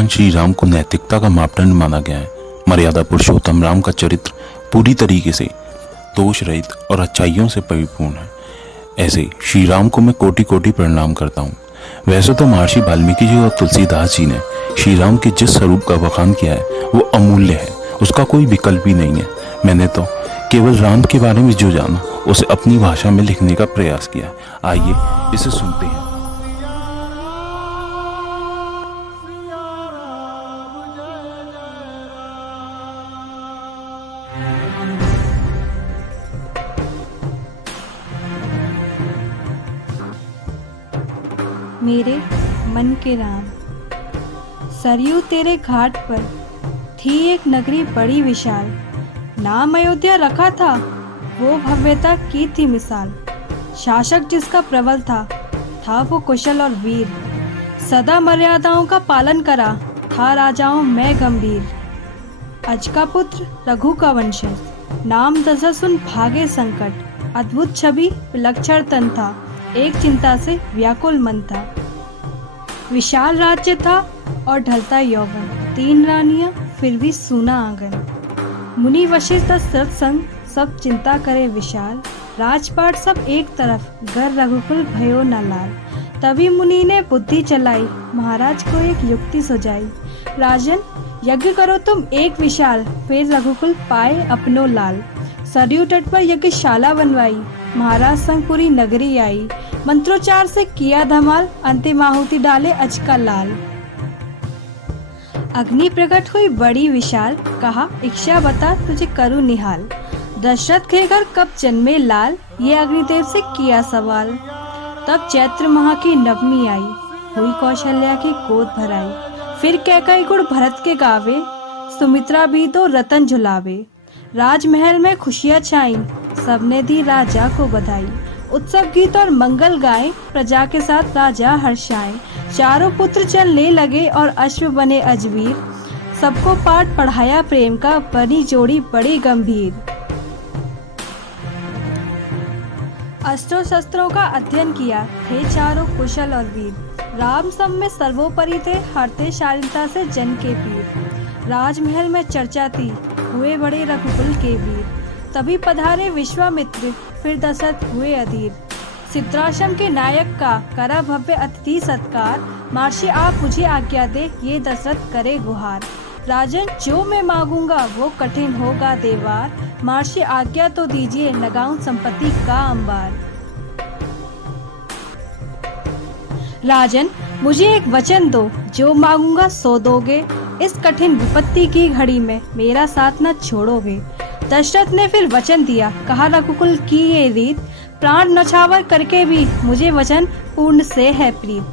भगवान श्री राम को नैतिकता का मापदंड माना गया है। मर्यादा पुरुषोत्तम राम का चरित्र पूरी तरीके से दोष रहित और अच्छाइयों से परिपूर्ण है। ऐसे श्री राम को मैं कोटि कोटि प्रणाम करता हूँ। वैसे तो महर्षि वाल्मीकि जी और तुलसीदास जी ने श्री राम के जिस स्वरूप का बखान किया है वो अमूल्य है, उसका कोई विकल्प ही नहीं है। मैंने तो केवल राम के बारे में जो जाना उसे अपनी भाषा में लिखने का प्रयास किया। आइए इसे सुनते हैं। मेरे मन के राम, सरयू तेरे घाट पर थी एक नगरी बड़ी विशाल। नाम अयोध्या रखा था, वो भव्यता की थी मिसाल। शासक जिसका प्रबल था वो कुशल और वीर। सदा मर्यादाओं का पालन करा, था राजाओं में गंभीर। अज का पुत्र रघु का वंशज, नाम दशरथ सुन भागे संकट। अद्भुत छवि विलक्षण तन था, एक चिंता से व्याकुल मन था। विशाल राज्य था और ढलता यौवन, 3 रानियां फिर भी सूना आंगन। मुनि वशिष्ठ दशरथ संग सब चिंता करे विशाल। राजपाट सब एक तरफ, घर रघुकुल भयो न लाल। तभी मुनि ने बुद्धि चलाई, महाराज को एक युक्ति सुझाई। राजन यज्ञ करो तुम एक विशाल, फिर रघुकुल पाए अपनो लाल। सरयू तट पर यज्ञशाला बनवाई, महाराज संग पूरी नगरी आई। मंत्रोच्चार से किया धमाल, अंतिम आहुति डाले अज का लाल। अग्नि प्रकट हुई बड़ी विशाल, कहा इच्छा बता तुझे करूं निहाल। दशरथ के घर कब जन्मे लाल, ये अग्निदेव से किया सवाल। तब चैत्र माह की नवमी आई, हुई कौशल्या की गोद भराई। फिर कैकई गुण भरत के गावे, सुमित्रा भी तो रतन झुलावे। राजमहल में खुशियां छाई, सबने दी राजा को बधाई। उत्सव गीत और मंगल गाए, प्रजा के साथ राजा हर्षाए। चारों पुत्र चलने लगे और अश्व बने अजवीर। सबको पाठ पढ़ाया प्रेम का, बनी जोड़ी बड़ी गंभीर। अस्त्रों शस्त्रों का अध्ययन किया, थे चारों कुशल और वीर। राम सब में सर्वोपरि थे, हरते शालीनता से जन के पीर। राजमहल में चर्चा थी, हुए बड़े रघुकुल के वीर। तभी पधारे विश्वामित्र, फिर दशरथ हुए अधीर। सिद्धाश्रम के नायक का करा भव्य अतिथि सत्कार। महर्षि आप मुझे आज्ञा दे, ये दशरथ करे गुहार। राजन जो मैं मांगूंगा वो कठिन होगा देवार। महर्षि आज्ञा तो दीजिए, लगाऊं संपत्ति का अंबार। राजन मुझे एक वचन दो, जो मांगूंगा सो दोगे। इस कठिन विपत्ति की घड़ी में मेरा साथ न छोड़ोगे। दशरथ ने फिर वचन दिया, कहा रघुकुल की ये रीत। प्राण नछावर करके भी मुझे वचन पूर्ण से है प्रीत।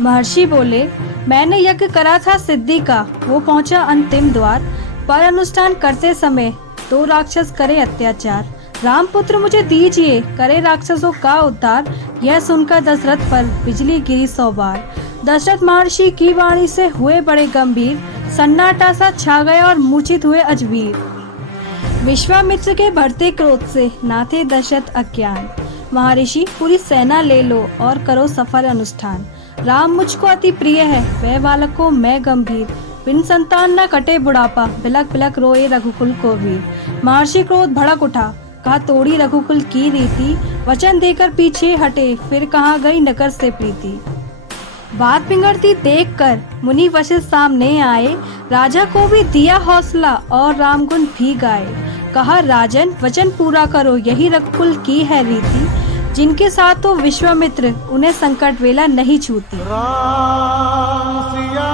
महर्षि बोले, मैंने यज्ञ करा था सिद्धि का, वो पहुंचा अंतिम द्वार। पर अनुष्ठान करते समय 2 राक्षस करे अत्याचार। राम पुत्र मुझे दीजिए, करे राक्षसों का उद्धार। यह सुनकर दशरथ पर बिजली गिरी 100 बार। दशरथ महर्षि की वाणी से हुए बड़े गंभीर। सन्नाटा सा छा गया और मूर्छित हुए अजवीर। विश्वामित्र के बढ़ते क्रोध से नाथे दशरथ अज्ञान। महर्षि पूरी सेना ले लो और करो सफल अनुष्ठान। राम मुझको अति प्रिय है, वह बालक को मैं गंभीर। बिन संतान न कटे बुढ़ापा, बिलक बिलक रोए रघुकुल को वीर। महर्षि क्रोध भड़क उठा, कहा तोड़ी रघुकुल की रीति। वचन देकर पीछे हटे, फिर कहाँ गई नगर से प्रीति। बात बिगड़ती देखकर मुनि वशिष्ठ सामने आए। राजा को भी दिया हौसला और राम गुण भी गाए। कहा राजन वचन पूरा करो, यही रघुकुल की है रीति। जिनके साथ हो विश्वामित्र, उन्हें संकट वेला नहीं छूती। राम सिया